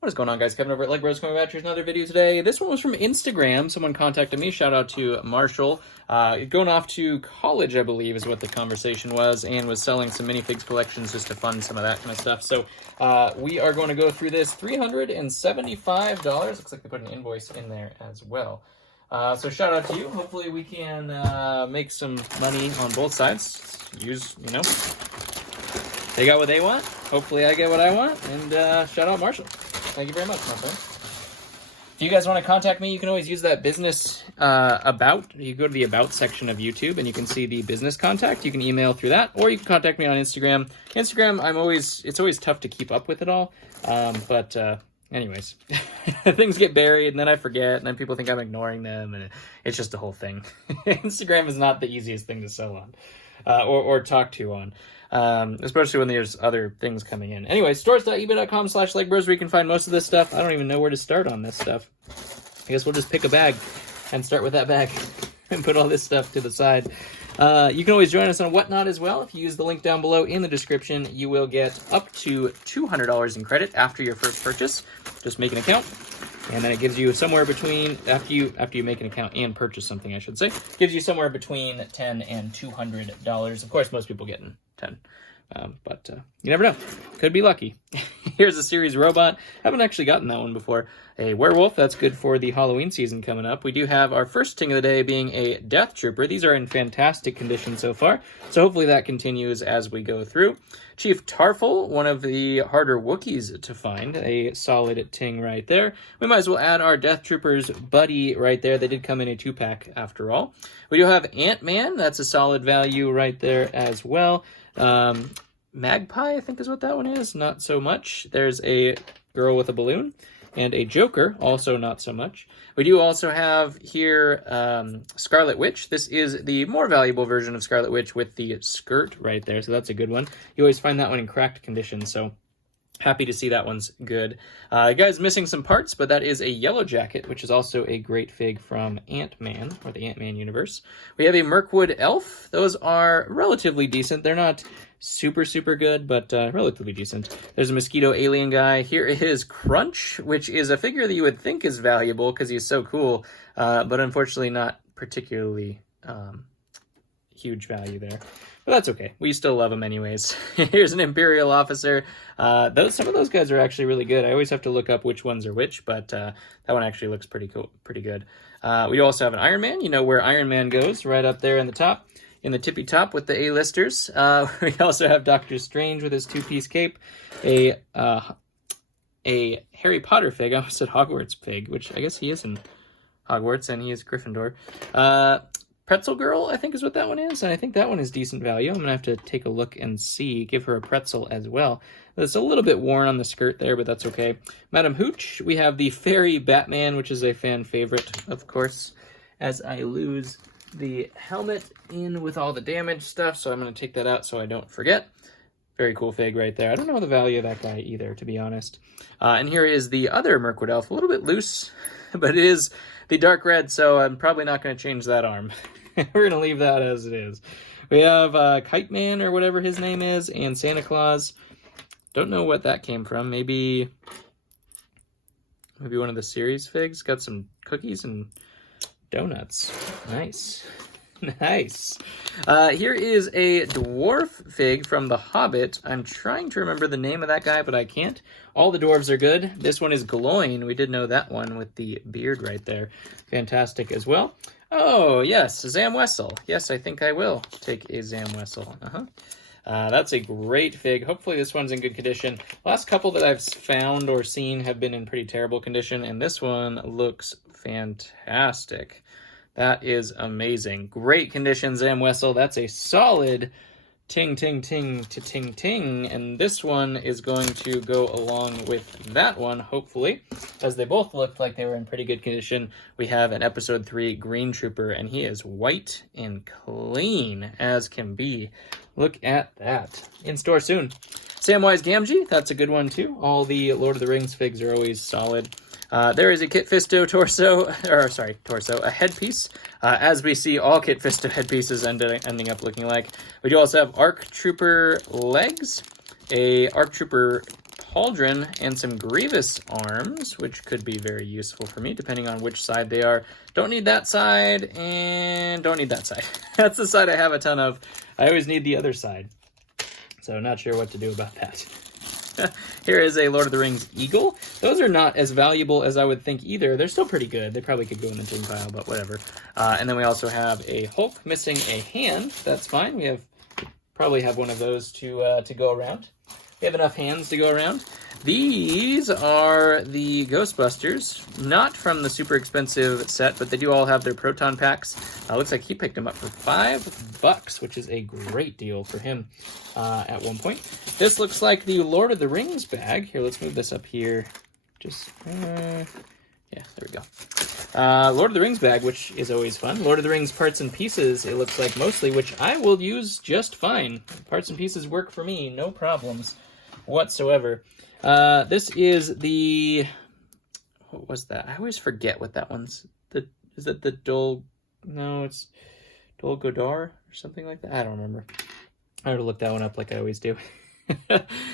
What is going on, guys? Kevin over at Leg Bros coming back to another video today. This one was from Instagram. Someone contacted me. Shout out to Marshall. Going off to college, I believe, is what the conversation was, and was selling some minifigs collections just to fund some of that kind of stuff. So we are going to go through this. $375. Looks like they put an invoice in there as well. So shout out to you. Hopefully we can make some money on both sides. They got what they want. Hopefully I get what I want. And shout out Marshall. Thank you very much, my friend. If you guys want to contact me, you can always use that business about. You go to the about section of YouTube and you can see the business contact. You can email through that, or you can contact me on Instagram. Instagram, it's always tough to keep up with it all. Anyways, things get buried and then I forget and then people think I'm ignoring them and it's just a whole thing. Instagram is not the easiest thing to sell on or talk to on. Especially when there's other things coming in. Anyway, stores.ebay.com/legbros where you can find most of this stuff. I don't even know where to start on this stuff. I guess we'll just pick a bag and start with that bag and put all this stuff to the side. You can always join us on Whatnot as well. If you use the link down below in the description, you will get up to $200 in credit after your first purchase. Just make an account. And then it gives you somewhere between, after you make an account and purchase something, I should say, gives you somewhere between $10 and $200. Of course, most people get 10. But you never know. Could be lucky. Here's a series robot. Haven't actually gotten that one before. A werewolf. That's good for the Halloween season coming up. We do have our first ting of the day being a Death Trooper. These are in fantastic condition so far. So hopefully that continues as we go through. Chief Tarful, one of the harder Wookiees to find. A solid ting right there. We might as well add our Death Troopers buddy right there. They did come in a 2-pack after all. We do have Ant-Man. That's a solid value right there as well. Magpie, I think is what that one is. Not so much. There's a girl with a balloon. And a Joker, also not so much. We do also have here Scarlet Witch. This is the more valuable version of Scarlet Witch with the skirt right there, so that's a good one. You always find that one in cracked condition, so happy to see that one's good. Guy's missing some parts, but that is a Yellow Jacket, which is also a great fig from Ant-Man, or the Ant-Man universe. We have a Mirkwood Elf. Those are relatively decent. They're not super good, but relatively decent. There's a Mosquito Alien guy. Here is Crunch, which is a figure that you would think is valuable because he's so cool, but unfortunately not particularly huge value there. But that's okay. We still love him anyways. Here's an Imperial Officer. Some of those guys are actually really good. I always have to look up which ones are which, but that one actually looks pretty cool, pretty good. We also have an Iron Man. You know where Iron Man goes, right up there in the top. In the tippy top with the A-listers. We also have Doctor Strange with his 2-piece cape. A Harry Potter fig. I almost said Hogwarts fig, which I guess he is in Hogwarts and he is Gryffindor. Pretzel Girl, I think is what that one is. And I think that one is decent value. I'm going to have to take a look and see. Give her a pretzel as well. It's a little bit worn on the skirt there, but that's okay. Madam Hooch. We have the Fairy Batman, which is a fan favorite, of course, as I lose the helmet in with all the damage stuff, so I'm going to take that out so I don't forget. Very cool fig right there. I don't know the value of that guy either, to be honest. And here is the other Mirkwood Elf, a little bit loose, but it is the dark red, so I'm probably not going to change that arm. We're going to leave that as it is. We have Kite Man, or whatever his name is, and Santa Claus. Don't know what that came from. Maybe one of the series figs. Got some cookies and donuts. Nice. Nice. Here is a dwarf fig from The Hobbit. I'm trying to remember the name of that guy, but I can't. All the dwarves are good. This one is Gloin. We did know that one with the beard right there. Fantastic as well. Oh, yes, Zam Wessel. Yes, I think I will take a Zam Wessel. That's a great fig. Hopefully this one's in good condition. Last couple that I've found or seen have been in pretty terrible condition, and this one looks fantastic. That is amazing. Great condition, Zam Wessel. That's a solid ting, ting, ting to ting, ting. And this one is going to go along with that one, hopefully, as they both looked like they were in pretty good condition. We have an Episode 3 Green Trooper, and he is white and clean as can be. Look at that. In store soon. Samwise Gamgee, that's a good one too. All the Lord of the Rings figs are always solid. There is a Kit Fisto a headpiece, as we see all Kit Fisto headpieces ending up looking like. We do also have ARC Trooper legs, a ARC Trooper pauldron and some Grievous arms, which could be very useful for me, depending on which side they are. Don't need that side, and don't need that side. That's the side I have a ton of. I always need the other side, so not sure what to do about that. Here is a Lord of the Rings eagle. Those are not as valuable as I would think either. They're still pretty good. They probably could go in the ting pile, but whatever. And then we also have a Hulk missing a hand. That's fine. We probably have one of those to go around. We have enough hands to go around. These are the Ghostbusters, not from the super expensive set, but they do all have their proton packs. Looks like he picked them up for $5, which is a great deal for him at one point. This looks like the Lord of the Rings bag. Here, let's move this up here. Yeah, there we go. Lord of the Rings bag, which is always fun. Lord of the Rings parts and pieces, it looks like mostly, which I will use just fine. Parts and pieces work for me, no problems whatsoever. This is the... What was that? I always forget what that one's... Is it the Dol... No, it's Dol Godar or something like that? I don't remember. I have to look that one up like I always do.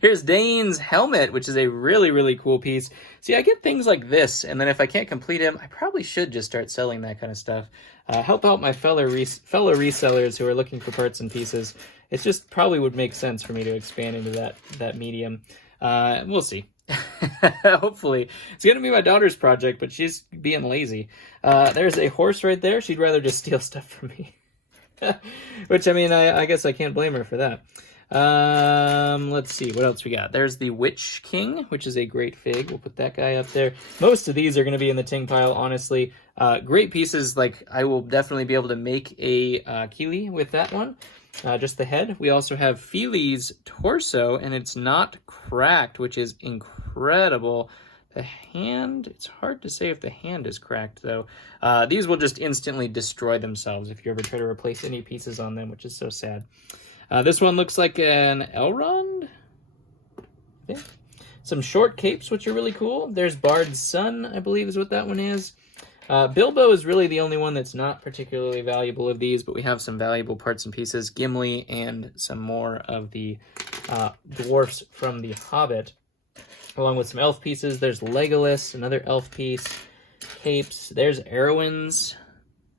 Here's Dane's helmet, which is a really, really cool piece. See, I get things like this, and then if I can't complete him, I probably should just start selling that kind of stuff. Help out my fellow resellers who are looking for parts and pieces. It just probably would make sense for me to expand into that medium. We'll see. Hopefully. It's going to be my daughter's project, but she's being lazy. There's a horse right there. She'd rather just steal stuff from me. Which, I mean, I guess I can't blame her for that. Let's see, what else we got? There's the Witch King, which is a great fig. We'll put that guy up there. Most of these are going to be in the ting pile, honestly. Great pieces, like, I will definitely be able to make a Keely with that one. Just the head. We also have Feely's torso, and it's not cracked, which is incredible. The hand, it's hard to say if the hand is cracked, though. These will just instantly destroy themselves if you ever try to replace any pieces on them, which is so sad. This one looks like an Elrond. Yeah. Some short capes, which are really cool. There's Bard's son, I believe is what that one is. Bilbo is really the only one that's not particularly valuable of these, but we have some valuable parts and pieces. Gimli and some more of the dwarfs from The Hobbit, along with some elf pieces. There's Legolas, another elf piece. Capes. There's Erwin's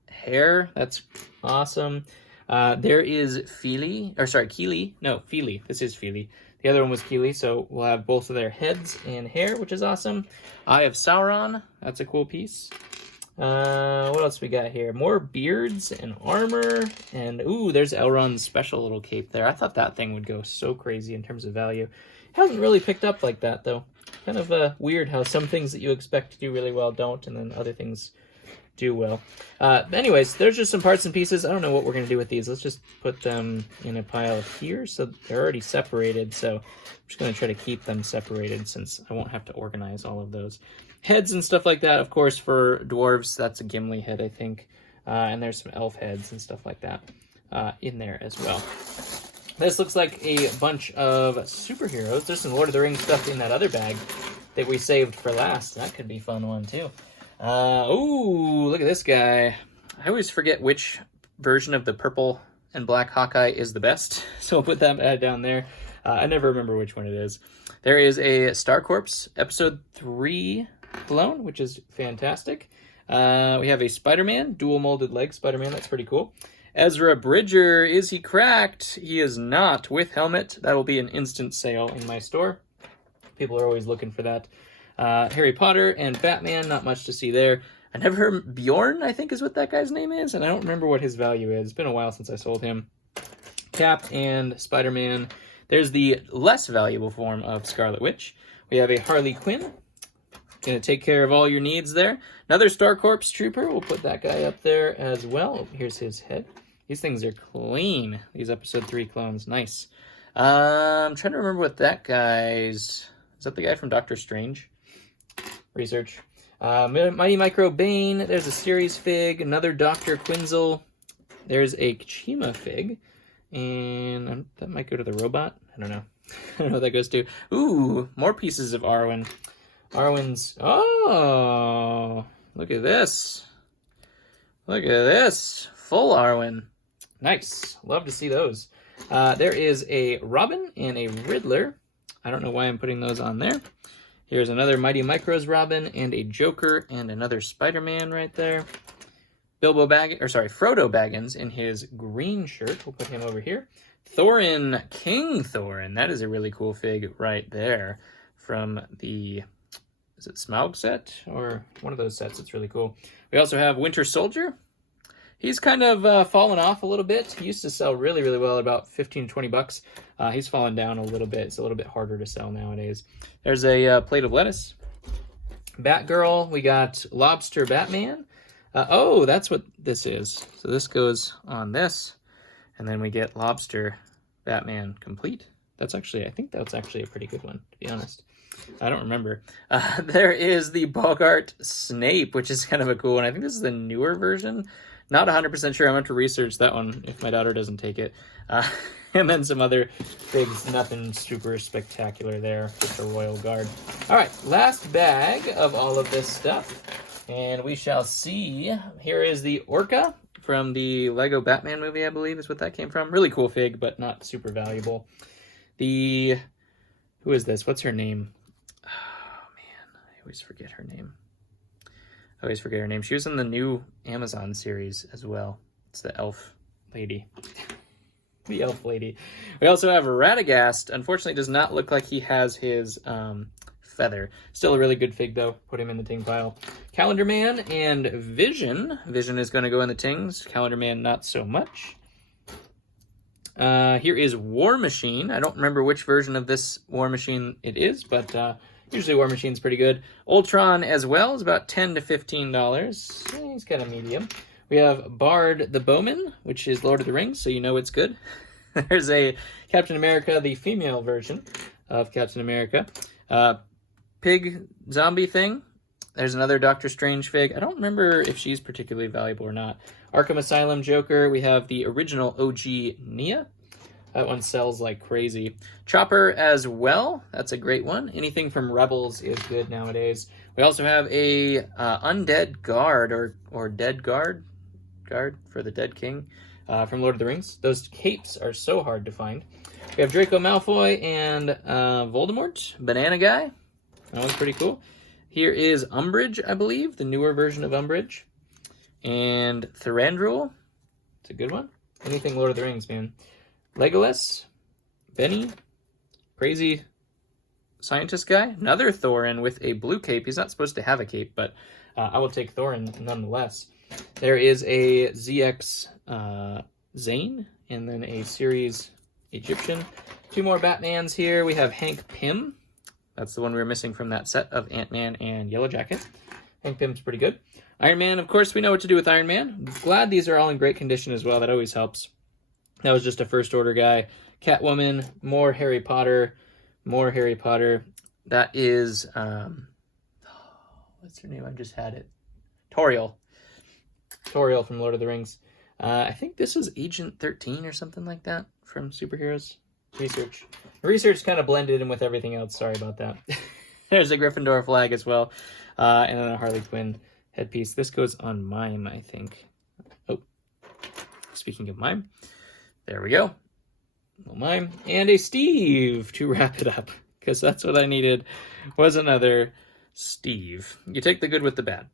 hair. That's awesome. There is Keely. No, Feely. This is Feely. The other one was Keely, so we'll have both of their heads and hair, which is awesome. Eye of Sauron. That's a cool piece. What else we got here? More beards and armor. And, ooh, there's Elrond's special little cape there. I thought that thing would go so crazy in terms of value. Hasn't really picked up like that, though. Kind of weird how some things that you expect to do really well don't, and then other things do well. Anyways, there's just some parts and pieces. I don't know what we're going to do with these. Let's just put them in a pile here. So they're already separated, so I'm just going to try to keep them separated since I won't have to organize all of those. Heads and stuff like that, of course, for dwarves, that's a Gimli head, I think. And there's some elf heads and stuff like that in there as well. This looks like a bunch of superheroes. There's some Lord of the Rings stuff in that other bag that we saved for last. That could be a fun one, too. Ooh, look at this guy. I always forget which version of the purple and black Hawkeye is the best, so we'll put that down there. I never remember which one it is. There is a Star Corps Episode 3 clone, which is fantastic. We have a Spider-Man, dual molded leg Spider-Man. That's pretty cool. Ezra Bridger, is he cracked? He is not, with helmet. That will be an instant sale in my store. People are always looking for that. Harry Potter and Batman, not much to see there. I never heard Bjorn, I think is what that guy's name is, and I don't remember what his value is. It's been a while since I sold him. Cap and Spider-Man. There's the less valuable form of Scarlet Witch. We have a Harley Quinn. Gonna take care of all your needs there. Another Star Corps Trooper. We'll put that guy up there as well. Here's his head. These things are clean. These Episode 3 clones. Nice. I'm trying to remember what that guy's... Is that the guy from Doctor Strange? Research. Mighty Micro Bane. There's a series fig. Another Dr. Quinzel. There's a Chima fig. And that might go to the robot. I don't know. I don't know what that goes to. Ooh, more pieces of Arwen. Arwen's... Oh! Look at this. Look at this. Full Arwen. Nice. Love to see those. There is a Robin and a Riddler. I don't know why I'm putting those on there. Here's another Mighty Micros Robin and a Joker and another Spider-Man right there. Frodo Baggins in his green shirt. We'll put him over here. Thorin, King Thorin. That is a really cool fig right there from the, is it Smaug set? Or one of those sets. It's really cool. We also have Winter Soldier. He's kind of fallen off a little bit. He used to sell really, really well, about 15 to 20 bucks. He's fallen down a little bit. It's a little bit harder to sell nowadays. There's a plate of lettuce. Batgirl. We got Lobster Batman. Oh, that's what this is. So this goes on this, and then we get Lobster Batman complete. That's actually, I think that's actually a pretty good one, to be honest. I don't remember. There is the Bogart Snape, which is kind of a cool one. I think this is the newer version. Not 100% sure. I'm going to research that one if my daughter doesn't take it. And then some other things, nothing super spectacular there. Just a Royal Guard. All right, last bag of all of this stuff. And we shall see. Here is the Orca from the Lego Batman movie, I believe is what that came from. Really cool fig, but not super valuable. Who is this? What's her name? Oh, man. I always forget her name. She was in the new Amazon series as well. It's the elf lady. The elf lady. We also have Radagast. Unfortunately, does not look like he has his feather. Still a really good fig, though. Put him in the ting pile. Calendar Man and Vision. Vision is going to go in the tings. Calendar Man, not so much. Here is War Machine. I don't remember which version of this War Machine it is, but usually War Machine's pretty good. Ultron as well is about $10 to $15. He's kind of medium. We have Bard the Bowman, which is Lord of the Rings, so you know it's good. There's a Captain America, the female version of Captain America. Pig zombie thing. There's another Doctor Strange fig. I don't remember if she's particularly valuable or not. Arkham Asylum Joker. We have the original OG Nia. That one sells like crazy. Chopper as well. That's a great one. Anything from Rebels is good nowadays. We also have a Undead Guard or Dead Guard for the Dead King from Lord of the Rings. Those capes are so hard to find. We have Draco Malfoy and Voldemort. Banana Guy. That one's pretty cool. Here is Umbridge, I believe, the newer version of Umbridge. And Thranduil. It's a good one. Anything Lord of the Rings, man. Legolas. Benny. Crazy scientist guy. Another Thorin with a blue cape. He's not supposed to have a cape, but I will take Thorin nonetheless. There is a ZX Zane, and then a series Egyptian. Two more Batmans here. We have Hank Pym. That's the one we were missing from that set of Ant-Man and Yellow Jacket. Hank Pym's pretty good. Iron Man, of course, we know what to do with Iron Man. Glad these are all in great condition as well. That always helps. That was just a first order guy. Catwoman, more Harry Potter. That is, what's her name? I just had it. Toriel from Lord of the Rings. I think this was Agent 13 or something like that from Superheroes. Research kind of blended in with everything else. Sorry about that. There's a Gryffindor flag as well. And then a Harley Quinn headpiece. This goes on Mime, I think. Oh, speaking of Mime, there we go. Little Mime. And a Steve to wrap it up, because that's what I needed, was another Steve. You take the good with the bad.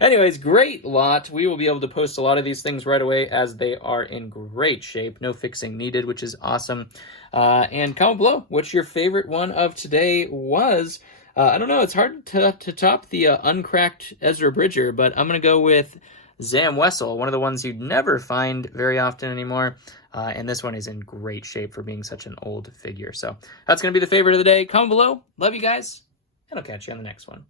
Anyways, great lot. We will be able to post a lot of these things right away as they are in great shape. No fixing needed, which is awesome. And comment below what your favorite one of today was. I don't know. It's hard to top the uncracked Ezra Bridger, but I'm going to go with Zam Wessel, one of the ones you'd never find very often anymore. And this one is in great shape for being such an old figure. So that's going to be the favorite of the day. Comment below. Love you guys, and I'll catch you on the next one.